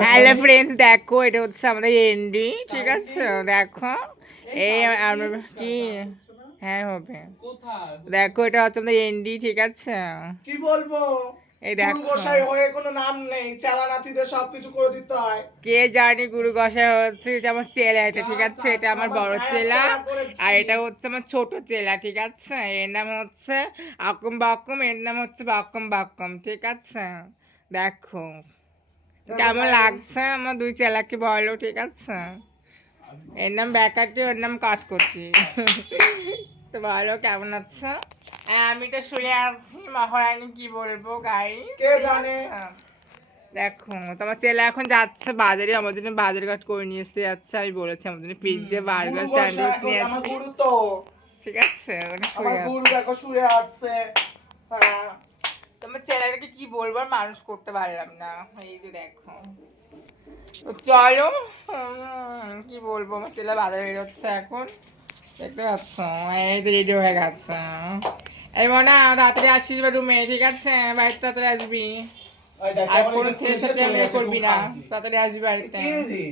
Hello friends, দেখো এটা হচ্ছে আমাদের এন্ডি, ঠিক আছে? দেখো এই আমরা কি, হ্যাঁ হবে, দেখো এটা হচ্ছে আমাদের এন্ডি, ঠিক আছে? কি বলবো, এই গুরু দেখো, গোসাই হয়ে কোনো নাম নেই, চেলা নাতিদের সবকিছু করে দিতে হয়। কে জানি গুরু গোসাই হচ্ছে, এটা আমার চেলা, এটা ঠিক আছে? এটা আমার আমার বড় ছায়া চেলা, চেলা আর করেছি। এটা হচ্ছে আমার ছোট চেলা, ঠিক আছে? এর নাম হচ্ছে আকুম বাকুম, এর নাম হচ্ছে বাকুম বাকুম, ঠিক আছে? দেখো দেখো কেমন guys, লাগছে আমার দুই চেলাকে, বলো, ঠিক আছে? এর নাম ব্যাকাটি, ওর নাম কাট করছি। তো ভালো, কেমন আছো? আমি তো শুয়ে আছি, মহারানী কি বলবো গাইস, কে ঠিক জানে। আছে? দেখো তোমার ছেলে এখন যাচ্ছে বাজারে, আমার জন্য বাজার ঘাট করে নিয়ে আসতে যাচ্ছে। আমি বলেছি আমার জন্য পিৎজা গুরু বার্গার গোসাই স্যান্ডউইচ এখন নিয়ে আমার আসবি, গুরু তো, ঠিক আছে? ওটা আমার শুয়ে গুরু আছে। দেখো শুয়ে আছে। হ্যাঁ, তোমার ছেলেটাকে কি বলবো, আর মানুষ করতে পারলাম না। এই যে দেখো, তো চলো, কি বলবো, আমার ছেলে বাজারে বেরোচ্ছে এখন, দেখতে পাচ্ছ? এই তো রেডি হয়ে গেছে। এই মনা, তাড়াতাড়ি আসিস বা রুমে, ঠিক আছে? বাড়িতে তাড়াতাড়ি আসবি, ওই দেখো আর আবার কোনো এটা খুলে ছেলের দিয়ে সাথে চলে আমি গেছে করবি না, কুখাঙ্কি। তাড়াতাড়ি আসবি বাড়িতে। কে রে?